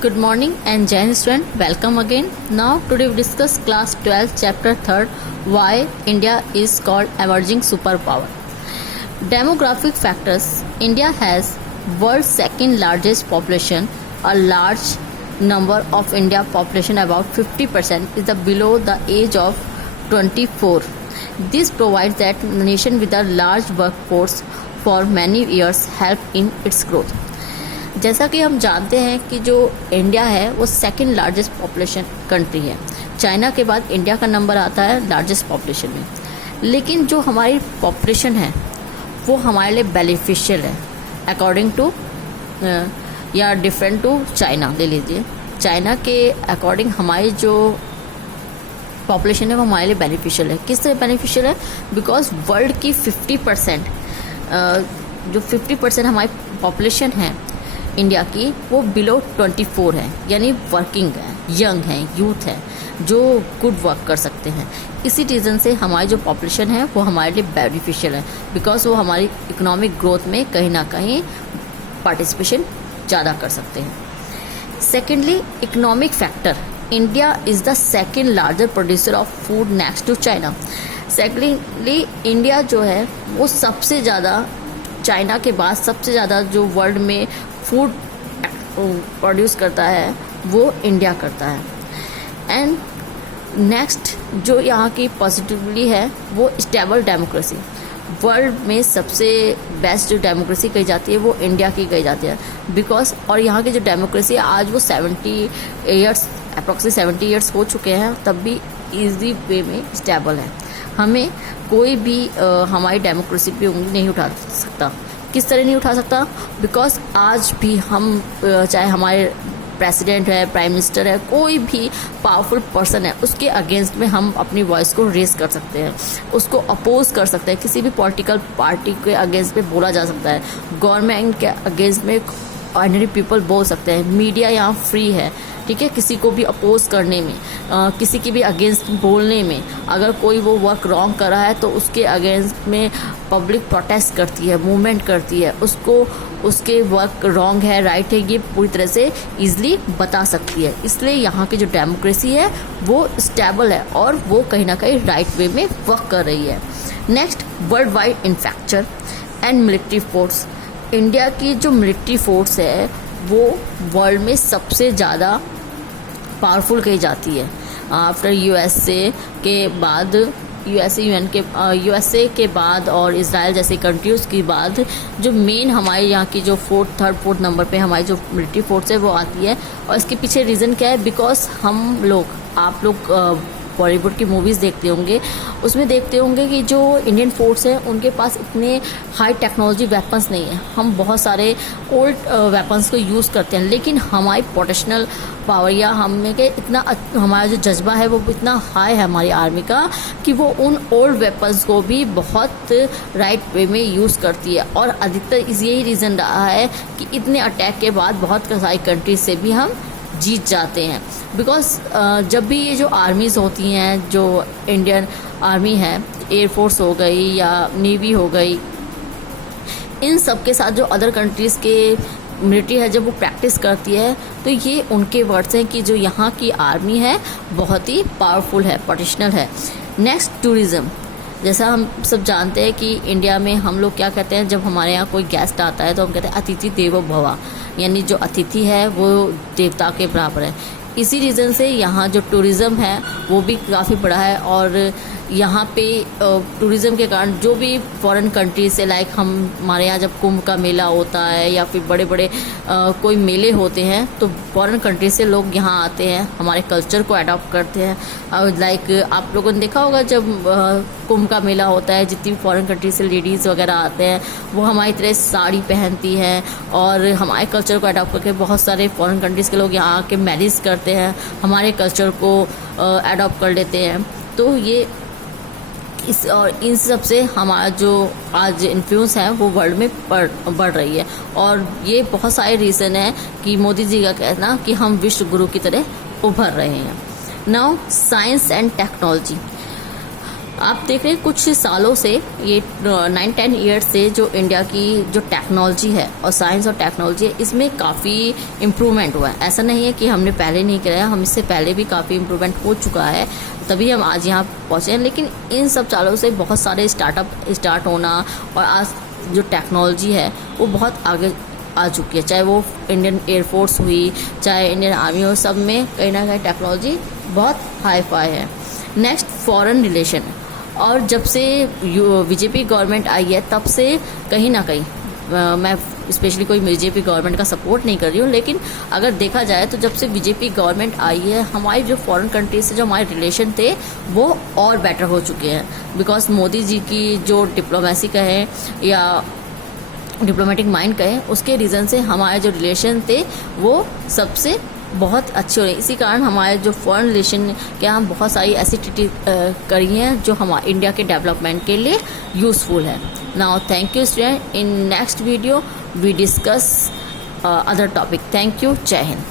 Good morning and Jai Hind student, welcome again. Now today we discuss class 12 chapter 3rd why India is called emerging superpower. Demographic factors. India has world's second largest population. A large number of India population, about 50%, is below the age of 24. This provides that nation with a large workforce for many years help in its growth. जैसा कि हम जानते हैं कि जो India है वो second largest population country है। चाइना के बाद इंडिया का नंबर आता है लार्जेस्ट पॉपुलेशन में। लेकिन जो हमारी पॉपुलेशन है वो हमारे लिए बेनिफिशियल है अकॉर्डिंग टू या डिफरेंट टू चाइना। ले लीजिए, चाइना के अकॉर्डिंग हमारी जो पॉपुलेशन है वो हमारे लिए बेनिफिशियल है। किस तरह बेनिफिशियल है? बिकॉज वर्ल्ड की 50% जो 50% हमारी पॉपुलेशन है इंडिया की वो बिलो 24 है, यानी वर्किंग है, यंग है, यूथ है, जो गुड वर्क कर सकते हैं। इसी रीज़न से हमारी जो पॉपुलेशन है वो हमारे लिए बेनिफिशियल है, बिकॉज वो हमारी इकोनॉमिक ग्रोथ में कहीं ना कहीं पार्टिसिपेशन ज़्यादा कर सकते हैं। Secondly, economic factor. India is the second larger producer of food next to China. Secondly, India जो है वो सबसे ज़्यादा, चाइना के बाद सबसे ज़्यादा जो वर्ल्ड में फूड प्रोड्यूस करता है वो इंडिया करता है। एंड नेक्स्ट जो यहाँ की पॉजिटिवली है वो स्टेबल डेमोक्रेसी। वर्ल्ड में सबसे बेस्ट जो डेमोक्रेसी कही जाती है वो इंडिया की कही जाती है, बिकॉज और यहाँ की जो डेमोक्रेसी है आज वो 70 ईयर्स, अप्रॉक्सीमेट 70 ईयर्स हो चुके हैं, तब भी ईजी वे में स्टेबल है। हमें कोई भी हमारी डेमोक्रेसी पे उंगली नहीं उठा सकता। किस तरह नहीं उठा सकता? बिकॉज आज भी हम चाहे हमारे प्रेसिडेंट है, प्राइम मिनिस्टर है, कोई भी पावरफुल पर्सन है, उसके अगेंस्ट में हम अपनी वॉइस को रेज कर सकते हैं, उसको अपोज कर सकते हैं। किसी भी पॉलिटिकल पार्टी के अगेंस्ट में बोला जा सकता है, गवर्नमेंट के अगेंस्ट में ऑर्डिनरी पीपल बोल सकते हैं। मीडिया यहाँ फ्री है, ठीक है, किसी को भी अपोज करने में, किसी की भी अगेंस्ट बोलने में। अगर कोई वो वर्क रॉन्ग कर रहा है तो उसके अगेंस्ट में पब्लिक प्रोटेस्ट करती है, मूवमेंट करती है, उसको उसके वर्क रॉन्ग है, राइट है, ये पूरी तरह से ईजिली बता सकती है। इसलिए यहाँ की जो डेमोक्रेसी है वो स्टेबल है और वो कहीं ना कहीं राइट वे में वर्क कर रही है। Next, world wide infrastructure and military force. India की जो मिलिट्री फोर्स है वो वर्ल्ड में सबसे ज़्यादा पावरफुल कही जाती है। आफ्टर यूएसए के बाद, यूएसए के बाद और इजराइल जैसे कंट्रीज़ के बाद जो मेन हमारे यहाँ की जो थर्ड फोर्थ नंबर पे हमारी जो मिलिट्री फोर्स है वो आती है। और इसके पीछे रीज़न क्या है? बिकॉज आप लोग बॉलीवुड की मूवीज़ देखते होंगे, उसमें देखते होंगे कि जो इंडियन फोर्स है उनके पास इतने हाई टेक्नोलॉजी वेपन्स नहीं है। हम बहुत सारे ओल्ड वेपन्स को यूज़ करते हैं, लेकिन हमारी पोटेंशियल पावर या हमें के इतना हमारा जो जज्बा है वो इतना हाई है हमारी आर्मी का कि वो उन ओल्ड वेपन्स को भी बहुत राइट वे में यूज़ करती है। और अधिकतर यही रीज़न रहा है कि इतने अटैक के बाद बहुत सारी कंट्रीज से भी हम जीत जाते हैं। बिकॉज जब भी ये जो आर्मीज़ होती हैं, जो इंडियन आर्मी है, एयरफोर्स हो गई या नेवी हो गई, इन सब के साथ जो अदर कंट्रीज़ के मिलिट्री है जब वो प्रैक्टिस करती है तो ये उनके वर्ड्स हैं कि जो यहाँ की आर्मी है बहुत ही पावरफुल है, प्रोफेशनल है। Next, tourism. जैसा हम सब जानते हैं कि इंडिया में हम लोग क्या कहते हैं, जब हमारे यहाँ कोई गेस्ट आता है तो हम कहते हैं अतिथि देवो भव, यानी जो अतिथि है वो देवता के बराबर है। इसी रीज़न से यहाँ जो टूरिज़्म है वो भी काफ़ी बड़ा है। और यहाँ पे टूरिज़्म के कारण जो भी फॉरेन कंट्री से, लाइक हमारे यहाँ जब कुंभ का मेला होता है या फिर बड़े बड़े कोई मेले होते हैं तो फॉरेन कंट्री से लोग यहाँ आते हैं, हमारे कल्चर को अडॉप्ट करते हैं। लाइक आप लोगों ने देखा होगा जब कुंभ का मेला होता है, जितनी भी फॉरेन कंट्री से लेडीज़ वगैरह आते हैं वो हमारी तरह साड़ी पहनती हैं और हमारे कल्चर को अडॉप्ट करके बहुत सारे फॉरेन कंट्रीज़ के लोग यहाँ आके मैरिज करते हैं, हमारे कल्चर को अडॉप्ट कर लेते हैं। तो ये इन सब से हमारा जो आज इन्फ्लुएंस है वो वर्ल्ड में बढ़ रही है। और ये बहुत सारे रीज़न है कि मोदी जी का कहना कि हम विश्व गुरु की तरह उभर रहे हैं। Now, science and technology. आप देख रहे हैं कुछ सालों से, ये 9-10 ईयर्स से जो इंडिया की जो टेक्नोलॉजी है और साइंस और टेक्नोलॉजी है, इसमें काफ़ी इम्प्रूवमेंट हुआ है। ऐसा नहीं है कि हमने पहले नहीं किया, हम इससे पहले भी काफ़ी इम्प्रूवमेंट हो चुका है, तभी हम आज यहाँ पहुँचे हैं। लेकिन इन सब सालों से बहुत सारे स्टार्टअप स्टार्ट होना और आज जो टेक्नोलॉजी है वो बहुत आगे आ चुकी है। चाहे वो इंडियन एयरफोर्स हुई, चाहे इंडियन आर्मी हो, सब में कहीं ना कहीं टेक्नोलॉजी बहुत हाई फाई है। Next, foreign relation. और जब से बीजेपी गवर्नमेंट आई है तब से कहीं ना कहीं, मैं स्पेशली कोई बीजेपी गवर्नमेंट का सपोर्ट नहीं कर रही हूँ, लेकिन अगर देखा जाए तो जब से बीजेपी गवर्नमेंट आई है, हमारी जो फॉरेन कंट्रीज से जो हमारे रिलेशन थे वो और बेटर हो चुके हैं। बिकॉज मोदी जी की जो डिप्लोमेसी कहें या डिप्लोमेटिक माइंड कहें, उसके रीज़न से हमारे जो रिलेशन थे वो सबसे बहुत अच्छे हो रहे हैं। इसी कारण हमारे जो फॉरेन रिलेशन के हम बहुत सारी ऐसी ट्रीटी करी हैं जो हमारे इंडिया के डेवलपमेंट के लिए यूज़फुल है। Now thank you student. In next video we discuss other topic. Thank you. जय हिंद।